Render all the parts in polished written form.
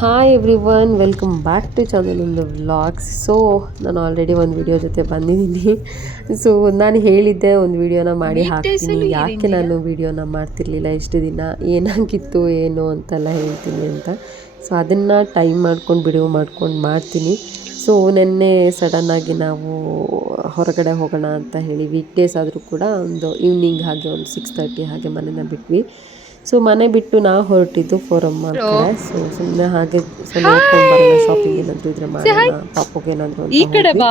Hi everyone, welcome back to channel ಒಂದು vlogs. So ನಾನು already ಒಂದು video ಜೊತೆ ಬಂದಿದ್ದೀನಿ. ಸೊ ನಾನು ಹೇಳಿದ್ದೆ ಒಂದು ವಿಡಿಯೋನ ಮಾಡಿ ಹಾಕ್ತೀನಿ, ಯಾಕೆ ನಾನು ವಿಡಿಯೋನ ಮಾಡ್ತಿರ್ಲಿಲ್ಲ ಇಷ್ಟು ದಿನ, ಏನಾಗಿತ್ತು ಏನು ಅಂತೆಲ್ಲ ಹೇಳ್ತೀನಿ ಅಂತ. ಸೊ ಅದನ್ನು ಟೈಮ್ ಮಾಡ್ಕೊಂಡು ವಿಡಿಯೋ ಮಾಡ್ಕೊಂಡು ಮಾಡ್ತೀನಿ. ಸೊ ನೆನ್ನೆ ಸಡನ್ನಾಗಿ ನಾವು ಹೊರಗಡೆ ಹೋಗೋಣ ಅಂತ ಹೇಳಿ ವೀಕ್ ಡೇಸ್ ಆದರೂ ಕೂಡ ಒಂದು ಈವ್ನಿಂಗ್ ಹಾಗೆ ಒಂದು 6:30 ಹಾಗೆ ಮನೆನ ಬಿಟ್ವಿ. ಸೊ ಮನೆ ಬಿಟ್ಟು ನಾವು ಹೊರಟಿದ್ದು ಫೋರಮ್ ಮಾಲ್ ಕಡೆ. ಸೊ ಸುಮ್ಮನೆ ಹಾಗೆ ನೋಡ್ಕೊಂಡು ಬರೋಣ, ಶಾಪಿಂಗ್ ಏನಾದರೂ ಇದ್ರೆ ಮಾಡೋಣ, ಪಾಪುಗೆ ಏನಾದರೂ ಅಂತ.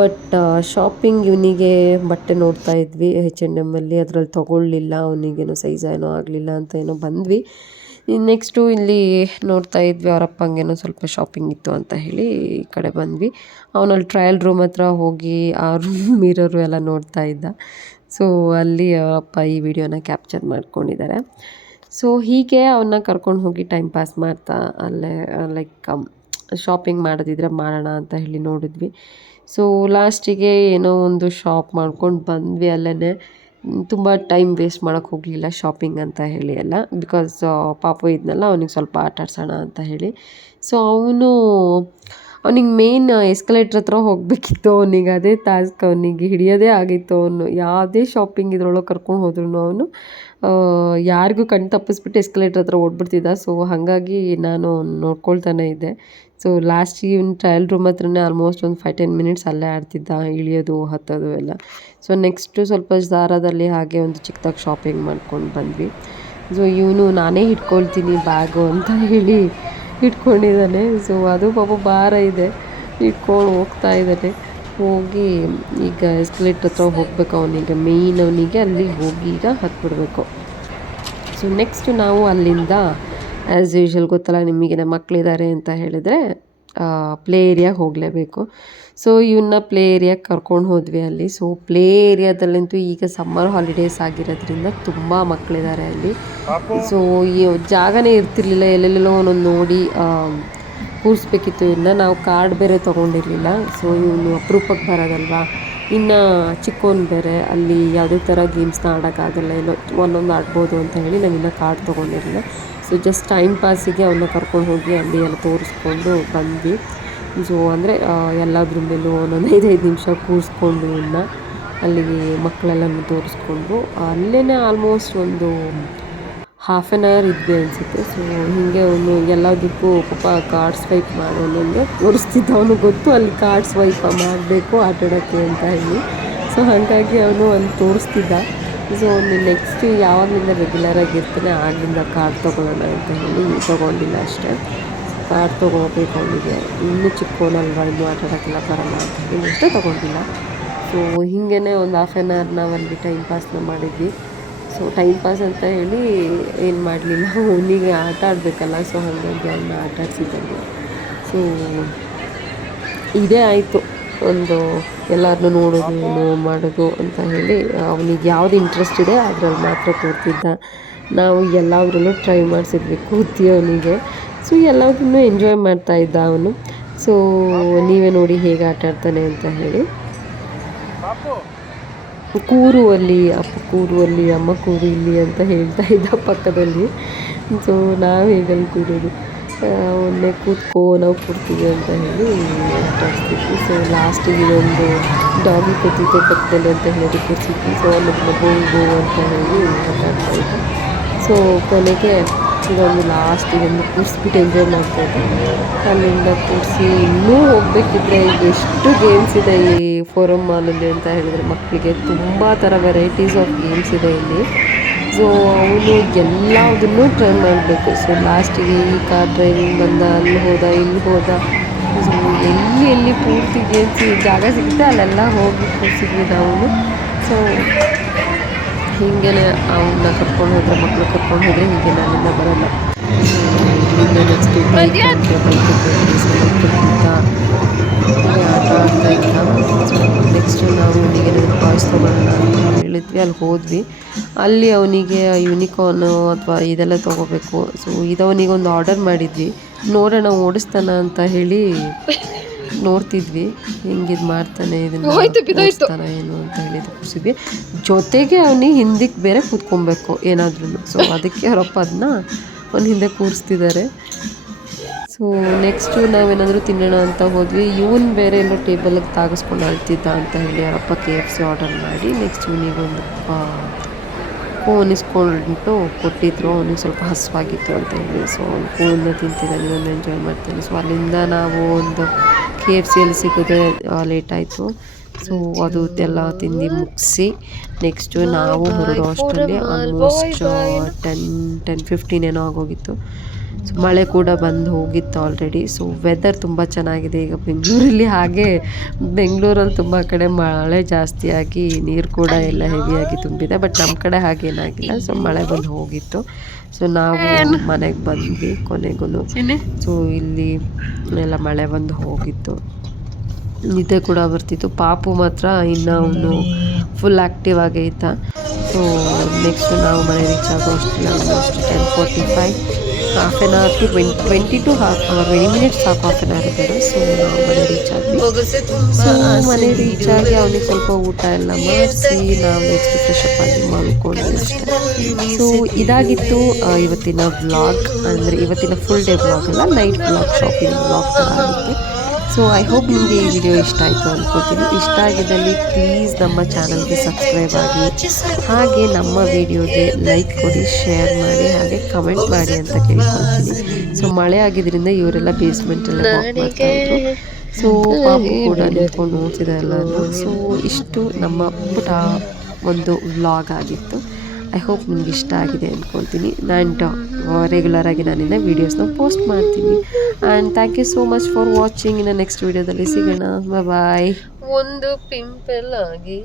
ಬಟ್ ಶಾಪಿಂಗ್ ಇವನಿಗೆ ಬಟ್ಟೆ ನೋಡ್ತಾ ಇದ್ವಿ H&M ಅಲ್ಲಿ, ಅದರಲ್ಲಿ ತೊಗೊಳ್ಳಿಲ್ಲ, ಅವನಿಗೇನೋ ಸೈಜ್ ಏನೋ ಆಗಲಿಲ್ಲ ಅಂತ ಏನೋ ಬಂದ್ವಿ. ನೆಕ್ಸ್ಟು ಇಲ್ಲಿ ನೋಡ್ತಾ ಇದ್ವಿ, ಅವರಪ್ಪಂಗೇನೋ ಸ್ವಲ್ಪ ಶಾಪಿಂಗ್ ಇತ್ತು ಅಂತ ಹೇಳಿ ಈ ಕಡೆ ಬಂದ್ವಿ. ಅವನಲ್ಲಿ ಟ್ರಯಲ್ ರೂಮ್ ಹತ್ರ ಹೋಗಿ ಆ ರೂಮ್ ಮಿರರು ಎಲ್ಲ ನೋಡ್ತಾ ಇದ್ದ. ಸೊ ಅಲ್ಲಿ ಅವರಪ್ಪ ಈ ವಿಡಿಯೋನ ಕ್ಯಾಪ್ಚರ್ ಮಾಡ್ಕೊಂಡಿದ್ದಾರೆ. ಸೊ ಹೀಗೆ ಅವನ್ನ ಕರ್ಕೊಂಡು ಹೋಗಿ ಟೈಮ್ ಪಾಸ್ ಮಾಡ್ತಾ ಅಲ್ಲೇ ಲೈಕ್ ಶಾಪಿಂಗ್ ಮಾಡೋದಿದ್ರೆ ಮಾಡೋಣ ಅಂತ ಹೇಳಿ ನೋಡಿದ್ವಿ. ಸೊ ಲಾಸ್ಟಿಗೆ ಏನೋ ಒಂದು ಶಾಪ್ ಮಾಡ್ಕೊಂಡು ಬಂದ್ವಿ. ಅಲ್ಲೇ ತುಂಬ ಟೈಮ್ ವೇಸ್ಟ್ ಮಾಡೋಕ್ಕೆ ಹೋಗಲಿಲ್ಲ ಶಾಪಿಂಗ್ ಅಂತ ಹೇಳಿ ಎಲ್ಲ, ಬಿಕಾಸ್ ಪಾಪು ಇದ್ನಲ್ಲ, ಅವನಿಗೆ ಸ್ವಲ್ಪ ಆಟ ಆಡ್ಸೋಣ ಅಂತ ಹೇಳಿ. ಸೊ ಅವನಿಗೆ ಮೇನ್ ಎಸ್ಕಲೇಟ್ರ್ ಹತ್ರ ಹೋಗಬೇಕಿತ್ತು. ಅವನಿಗೆ ಅದೇ ಟಾಸ್ಕ್, ಅವನಿಗೆ ಹಿಡಿಯೋದೇ ಆಗಿತ್ತು. ಅವನು ಯಾವುದೇ ಶಾಪಿಂಗ್ ಇದ್ರೊಳಗೆ ಕರ್ಕೊಂಡು ಹೋದ್ರೂ ಅವನು ಯಾರಿಗೂ ಕಣ್ಣು ತಪ್ಪಿಸ್ಬಿಟ್ಟು ಎಸ್ಕಲೇಟ್ರ್ ಹತ್ರ ಓಡ್ಬಿಡ್ತಿದ್ದ. ಸೊ ಹಾಗಾಗಿ ನಾನು ನೋಡ್ಕೊಳ್ತಾನೆ ಇದ್ದೆ. ಸೊ ಲಾಸ್ಟಿಗೆ ಇವನು ಟ್ರಯಲ್ ರೂಮ್ ಹತ್ರನೇ ಆಲ್ಮೋಸ್ಟ್ ಒಂದು 5-10 ಮಿನಿಟ್ಸ್ ಅಲ್ಲೇ ಆಡ್ತಿದ್ದ, ಇಳಿಯೋದು ಹತ್ತೋದು ಎಲ್ಲ. ಸೊ ನೆಕ್ಸ್ಟು ಸ್ವಲ್ಪ ಝಾರಾದಲ್ಲಿ ಹಾಗೆ ಒಂದು ಚಿಕ್ಕದಾಗಿ ಶಾಪಿಂಗ್ ಮಾಡ್ಕೊಂಡು ಬಂದ್ವಿ. ಸೊ ಇವನು ನಾನೇ ಇಟ್ಕೊಳ್ತೀನಿ ಬ್ಯಾಗು ಅಂತ ಹೇಳಿ ಇಟ್ಕೊಂಡಿದ್ದಾನೆ. ಸೊ ಅದು ಪಾಪ ಭಾರ ಇದೆ, ಇಟ್ಕೊಂಡು ಹೋಗ್ತಾ ಇದ್ದಾನೆ. ಹೋಗಿ ಈಗ ಎಸ್ಕಲೇಟ್ರ್ ಹತ್ರ ಹೋಗ್ಬೇಕು ಅವನಿಗೆ, ಮೇಯ್ನ್ ಅವನಿಗೆ ಅಲ್ಲಿ ಹೋಗಿ ಈಗ ಹತ್ಬಿಡ್ಬೇಕು. ಸೊ ನೆಕ್ಸ್ಟ್ ನಾವು ಅಲ್ಲಿಂದ ಆ್ಯಸ್ ಯೂಶ್ವಲ್ ಗೊತ್ತಲ್ಲ ನಿಮಗೆ, ನಮ್ಮ ಮಕ್ಕಳಿದ್ದಾರೆ ಅಂತ ಹೇಳಿದರೆ ಪ್ಲೇ ಏರಿಯಾಗೆ ಹೋಗಲೇಬೇಕು. ಸೊ ಇವನ್ನ ಪ್ಲೇ ಏರಿಯಾಗೆ ಕರ್ಕೊಂಡು ಹೋದ್ವಿ ಅಲ್ಲಿ. ಸೊ ಪ್ಲೇ ಏರಿಯಾದಲ್ಲಂತೂ ಈಗ ಸಮ್ಮರ್ ಹಾಲಿಡೇಸ್ ಆಗಿರೋದ್ರಿಂದ ತುಂಬ ಮಕ್ಕಳಿದ್ದಾರೆ ಅಲ್ಲಿ. ಸೊ ಈ ಜಾಗನೇ ಇರ್ತಿರ್ಲಿಲ್ಲ, ಎಲ್ಲೆಲ್ಲೆಲ್ಲೋ ಒಂದೊಂದು ನೋಡಿ ಕೂರಿಸ್ಬೇಕಿತ್ತು. ಇನ್ನು ನಾವು ಕಾರ್ಡ್ ಬೇರೆ ತೊಗೊಂಡಿರಲಿಲ್ಲ. ಸೊ ಇವನು ಅಪರೂಪಕ್ಕೆ ಬರೋದಲ್ವಾ, ಇನ್ನು ಚಿಕ್ಕವನು ಬೇರೆ, ಅಲ್ಲಿ ಯಾವುದೇ ಥರ ಗೇಮ್ಸ್ನ ಆಡೋಕ್ಕಾಗಲ್ಲ, ಏನೋ ಒಂದೊಂದು ಆಡ್ಬೋದು ಅಂತ ಹೇಳಿ ನಾವಿನ್ನೂ ಕಾರ್ಡ್ ತೊಗೊಂಡಿರಲಿಲ್ಲ. ಸೊ ಜಸ್ಟ್ ಟೈಮ್ ಪಾಸಿಗೆ ಅವನ್ನ ಕರ್ಕೊಂಡು ಹೋಗಿ ಅಲ್ಲಿ ಎಲ್ಲ ತೋರಿಸ್ಕೊಂಡು ಬಂದ್ವಿ. ಸೊ ಅಂದರೆ ಎಲ್ಲದ್ರ ಮೇಲೂ ಒಂದೊಂದು 5 ನಿಮಿಷ ಕೂರಿಸ್ಕೊಂಡು ಇವನ್ನ ಅಲ್ಲಿಗೆ ಮಕ್ಕಳೆಲ್ಲನೂ ತೋರಿಸ್ಕೊಂಡು ಅಲ್ಲೇ ಆಲ್ಮೋಸ್ಟ್ ಒಂದು 1/2 hour ಇದ್ವಿ ಅನಿಸುತ್ತೆ. ಸೊ ಹೀಗೆ ಅವನು ಎಲ್ಲದಕ್ಕೂ ಪಾಪ ಕಾರ್ಡ್ ಸ್ವೈಪ್ ಮಾಡೋನಂದ್ರೆ ತೋರಿಸ್ತಿದ್ದ. ಅವನು ಗೊತ್ತು ಅಲ್ಲಿ ಕಾರ್ಡ್ ಸ್ವೈಪ್ ಮಾಡಬೇಕು ಆಟಾಡೋಕ್ಕೆ ಅಂತ ಹೇಳಿ. ಸೊ ಹಾಗಾಗಿ ಅವನು ಅಲ್ಲಿ ತೋರಿಸ್ತಿದ್ದ. ಸೊ ಅವನು ನೆಕ್ಸ್ಟ್ ಯಾವಾಗಲಿಂದ ರೆಗ್ಯುಲರಾಗಿ ಇರ್ತಾನೆ ಆಗಿಂದ ಕಾರ್ಡ್ ತೊಗೊಳ್ಳೋಣ ಅಂತ ಹೇಳಿ ತೊಗೊಂಡಿಲ್ಲ ಅಷ್ಟೇ. ಕಾರ್ಡ್ ತೊಗೋಬೇಕು ಅವನಿಗೆ, ಇನ್ನೂ ಚಿಕ್ಕವನಲ್ವ, ಇನ್ನೂ ಆಟಾಡೋಕ್ಕೆಲ್ಲ ಬರೋಲ್ಲ ಅಂತ ಹೇಳಿ ಅಷ್ಟೇ ತೊಗೊಂಡಿಲ್ಲ. ಸೊ ಹೀಗೇ ಒಂದು 1/2 hour ನಾವಲ್ಲಿ ಟೈಮ್ ಪಾಸ್ನ ಮಾಡಿದ್ವಿ. ಸೊ ಟೈಮ್ ಪಾಸ್ ಅಂತ ಹೇಳಿ ಏನು ಮಾಡಲಿಲ್ಲ, ಅವನಿಗೆ ಆಟ ಆಡಬೇಕಲ್ಲ. ಸೊ ಹಾಗಾಗಿ ಅವನ್ನ ಆಟ ಆಡಿಸಿದ್ದಂಗೆ. ಸೊ ಇದೇ ಆಯಿತು, ಒಂದು ಎಲ್ಲರನ್ನೂ ನೋಡೋದು ಮಾಡೋದು ಅಂತ ಹೇಳಿ. ಅವನಿಗೆ ಯಾವುದು ಇಂಟ್ರೆಸ್ಟ್ ಇದೆ ಅದರಲ್ಲಿ ಮಾತ್ರ ಕೂರ್ತಿದ್ದ. ನಾವು ಎಲ್ಲದರಲ್ಲೂ ಟ್ರೈ ಮಾಡಿಸಿದ್ವಿ ಕೂತಿ ಅವನಿಗೆ. ಸೊ ಎಲ್ಲದನ್ನೂ ಎಂಜಾಯ್ ಮಾಡ್ತಾ ಇದ್ದ ಅವನು. ಸೊ ನೀವೇ ನೋಡಿ ಹೇಗೆ ಆಟ ಆಡ್ತಾನೆ ಅಂತ ಹೇಳಿ. ಕೂರು ಅಲ್ಲಿ, ಅಪ್ಪ ಕೂರು ಅಲ್ಲಿ, ಅಮ್ಮ ಕೂರು ಇಲ್ಲಿ ಅಂತ ಹೇಳ್ತಾ ಇದ್ದ ಪಕ್ಕದಲ್ಲಿ. ಸೊ ನಾವು ಹೇಗಲ್ಲಿ ಕೂರೋದು, ಅವನ್ನೇ ಕೂತ್ಕೋ ನಾವು ಕೂರ್ತೀವಿ ಅಂತ ಹೇಳಿ ಆಟ ಆಡಿಸ್ತಿದ್ವಿ. ಸೊ ಲಾಸ್ಟಿಗೆ ಇದೊಂದು ಡಾಗಿ ಕೂತಿದ್ದೆ ಪಕ್ಕದಲ್ಲಿ ಅಂತ ಹೇಳಿ ಕೂರಿಸಿದ್ವಿ. ಸೊ ಅವನ್ನ ಗೋಗು ಅಂತ ಹೇಳಿ ಆಟ ಆಡ್ತಾಯಿದ್ದೆ. ಸೊ ಕೊನೆಗೆ ಇದೊಂದು ಲಾಸ್ಟಿಗೊಂದು ಕೂರಿಸ್ಬಿಟ್ಟು ಎಂಜಾಯ್ ಮಾಡ್ತಾಯಿದ್ದೆ. ಅಲ್ಲಿಂದ ಕೂರಿಸಿ ಇನ್ನೂ ಹೋಗಬೇಕಿದ್ರೆ ಎಷ್ಟು ಗೇಮ್ಸ್ ಇದೆ ಈ ಫೋರಮ್ ಮಾಲಲ್ಲಿ ಅಂತ ಹೇಳಿದರೆ, ಮಕ್ಕಳಿಗೆ ತುಂಬ ಥರ ವೆರೈಟೀಸ್ ಆಫ್ ಗೇಮ್ಸ್ ಇದೆ ಇಲ್ಲಿ. ಸೊ ಅವನು ಎಲ್ಲದನ್ನೂ ಟ್ರೈ ಮಾಡಬೇಕು. ಸೊ ಲಾಸ್ಟಿಗೆ ಈ ಕಾರ್ ಡ್ರೈವಿಂಗ್ ಬಂದ, ಅಲ್ಲಿ ಹೋದ, ಇಲ್ಲಿ ಹೋದ. ಸೊ ಎಲ್ಲಿ ಪೂರ್ತಿ ಗೇಮ್ಸ್ ಜಾಗ ಸಿಗುತ್ತೆ ಅಲ್ಲೆಲ್ಲ ಹೋಗಿ ಕೂರಿಸಿದ್ವಿ ನಾವು. ಸೊ ಹೀಗೇ ಅವನ್ನ ಕರ್ಕೊಂಡು ಹೋದರೆ, ಮಕ್ಕಳು ಕರ್ಕೊಂಡು ಹೋದರೆ ಹೀಗೆ ಅಲ್ಲಿಂದ ಬರೋಲ್ಲ. ಇಲ್ಲಿಂದ ನೆಕ್ಸ್ಟ್ ಬೈಕ್ ಆಟ ಆಡ್ತಾ ಇದ್ದ. ಸೊ ನೆಕ್ಸ್ಟು ನಾವು ಅವನಿಗೆ ಟಾಯ್ಸ್ ತೊಗೊಳ್ಳೋಣ ಅಂತ ಹೇಳಿದ್ವಿ, ಅಲ್ಲಿ ಹೋದ್ವಿ. ಅಲ್ಲಿ ಅವನಿಗೆ ಯೂನಿಕಾರ್ನು ಅಥವಾ ಇದೆಲ್ಲ ತೊಗೋಬೇಕು. ಸೊ ಇದವನಿಗೊಂದು ಆರ್ಡರ್ ಮಾಡಿದ್ವಿ, ನೋಡೋಣ ಓಡಿಸ್ತಾನ ಅಂತ ಹೇಳಿ ನೋಡ್ತಿದ್ವಿ, ಹೆಂಗಿದು ಮಾಡ್ತಾನೆ, ಇದನ್ನು ಓಡಿಸ್ತಾನೆ ಏನು ಅಂತ ಹೇಳಿ ತೋರಿಸಿದ್ವಿ. ಜೊತೆಗೆ ಅವನಿಗೆ ಹಿಂದಕ್ಕೆ ಬೇರೆ ಕೂತ್ಕೊಬೇಕು ಏನಾದ್ರೂ. ಸೊ ಅದಕ್ಕೆ ಅವರಪ್ಪ ಅದನ್ನ ಅವ್ನ ಹಿಂದೆ ಕೂರಿಸ್ತಿದ್ದಾರೆ. ಸೊ ನೆಕ್ಸ್ಟು ನಾವೇನಾದರೂ ತಿನ್ನೋಣ ಅಂತ ಹೋದ್ವಿ. ಇವನು ಬೇರೆ ಎಲ್ಲೋ ಟೇಬಲಿಗೆ ತಾಗಿಸ್ಕೊಂಡು ಅಳ್ತಿದ್ದ ಅಂತ ಹೇಳಿ ಅವರಪ್ಪ KFC ಆರ್ಡರ್ ಮಾಡಿ ನೆಕ್ಸ್ಟ್ ಇವನಿಗೊಂದು ಕೋನಿಸ್ಕೊಂಡು ಕೊಟ್ಟಿದ್ರು. ಅವನಿಗೆ ಸ್ವಲ್ಪ ಹಸುವಾಗಿತ್ತು ಅಂತ ಹೇಳಿ ಸೊ ಅವ್ನು ಕೋನ್ನ ತಿಂತಿದ್ದಾನೆ, ಇವನು ಎಂಜಾಯ್ ಮಾಡ್ತಾನೆ. ಸೊ ಅಲ್ಲಿಂದ ನಾವು ಒಂದು KFCಯಲ್ಲಿ ಸಿಗೋದೇ ಲೇಟ್ ಆಯಿತು. ಸೊ ಅದು ಎಲ್ಲ ತಿಂದು ಮುಗಿಸಿ ನೆಕ್ಸ್ಟು ನಾವು ಹೊರಡೋ ಅಷ್ಟರಲ್ಲಿ ಆಲ್ಮೋಸ್ಟ್ 10-15 ಏನೋ ಆಗೋಗಿತ್ತು. ಸೊ ಮಳೆ ಕೂಡ ಬಂದು ಹೋಗಿತ್ತು ಆಲ್ರೆಡಿ. ಸೊ ವೆದರ್ ತುಂಬ ಚೆನ್ನಾಗಿದೆ ಈಗ ಬೆಂಗಳೂರಲ್ಲಿ. ಹಾಗೆ ಬೆಂಗಳೂರಲ್ಲಿ ತುಂಬ ಕಡೆ ಮಳೆ ಜಾಸ್ತಿಯಾಗಿ ನೀರು ಕೂಡ ಎಲ್ಲ ಹೆವಿಯಾಗಿ ತುಂಬಿದೆ. ಬಟ್ ನಮ್ಮ ಕಡೆ ಹಾಗೇನಾಗಿಲ್ಲ. ಸೊ ಮಳೆ ಬಂದು ಹೋಗಿತ್ತು. ಸೊ ನಾವು ಮನೆಗೆ ಬಂದ್ವಿ ಕೊನೆಗೂ. ಸೊ ಇಲ್ಲಿ ಎಲ್ಲ ಮಳೆ ಬಂದು ಹೋಗಿತ್ತು, ನಿದ್ದೆ ಕೂಡ ಬರ್ತಿತ್ತು. ಪಾಪು ಮಾತ್ರ ಇನ್ನು ಅವನು ಫುಲ್ ಆ್ಯಕ್ಟಿವ್ ಆಗೇ ಇದ್ದ. ಸೊ ನೆಕ್ಸ್ಟು ನಾವು ಮನೆ ರೀಚ್ ಆಗೋ ಅಷ್ಟರಲ್ಲಿ almost 10:45, half an hour to 20 minutes ಸಾಕು, ಹಾಫ್ ಆನ್ ಅವರ್ ಬೇಡ. ಸೊ ನಾವು ಮನೆ ರೀಚ್ ಆದ್ವಿ. ಸೊ ಮನೆ ರೀಚ್ ಆಗಿ ಅವನಿಗೆ ಸ್ವಲ್ಪ ಊಟ ಎಲ್ಲ ಮಾಡಿಸಿ ನಾವು ನೆಕ್ಸ್ಟ್ ಫ್ರೆಶ್ ಅಪ್ ಆಗಿ ಮಲ್ಕೊಂಡ್ವಿ ಅಷ್ಟೇ. ಸೊ ಇದಾಗಿತ್ತು ಇವತ್ತಿನ ವ್ಲಾಗ್. ಅಂದರೆ ಇವತ್ತಿನ ಫುಲ್ ಡೇ ವ್ಲಾಗ್ ಅಲ್ಲ, ನೈಟ್ ವ್ಲಾಗ್, ಶಾಪಿಂಗ್ ವ್ಲಾಗ್ ಥರ ಆಗಿತ್ತು. ಸೊ ಐ ಹೋಪ್ ನಿಮಗೆ ಈ ವಿಡಿಯೋ ಇಷ್ಟ ಆಯಿತು ಅಂದ್ಕೊಳ್ತೀನಿ. ಇಷ್ಟ ಆಗಿದ್ದಲ್ಲಿ ಪ್ಲೀಸ್ ನಮ್ಮ ಚಾನಲ್ಗೆ ಸಬ್ಸ್ಕ್ರೈಬ್ ಆಗಿ, ಹಾಗೆ ನಮ್ಮ ವಿಡಿಯೋಗೆ ಲೈಕ್ ಕೊಡಿ, ಶೇರ್ ಮಾಡಿ, ಹಾಗೆ ಕಮೆಂಟ್ ಮಾಡಿ ಅಂತ ಕೇಳ್ಕೊಳ್ತೀನಿ. ಸೊ ಮಳೆ ಆಗಿದ್ದರಿಂದ ಇವರೆಲ್ಲ ಬೇಸ್ಮೆಂಟಲ್ಲೇ ವಾಕ್ ಮಾಡ್ತಾಯಿದ್ರು. ಸೊ ಪಾಪು ಕೂಡ ನಿಂತ್ಕೊಂಡು ನೋಡ್ತಿದ್ದೆ ಎಲ್ಲರೂ. ಸೊ ಇಷ್ಟು ನಮ್ಮ ಪುಟ ಒಂದು ವ್ಲಾಗ್ ಆಗಿತ್ತು. ಐ ಹೋಪ್ ನಿಮ್ಗೆ ಇಷ್ಟ ಆಗಿದೆ ಅಂದ್ಕೊಳ್ತೀನಿ. ನಾನು ರೆಗ್ಯುಲರಾಗಿ ನಾನಿನ್ನ ವೀಡಿಯೋಸ್ನ ಪೋಸ್ಟ್ ಮಾಡ್ತೀನಿ. And thank you so much for watching. ಇನ್ನು ನೆಕ್ಸ್ಟ್ ವೀಡಿಯೋದಲ್ಲಿ ಸಿಗೋಣ. ಬಾಯ್. ಒಂದು ಪಿಂಪಲ್ ಆಗಿ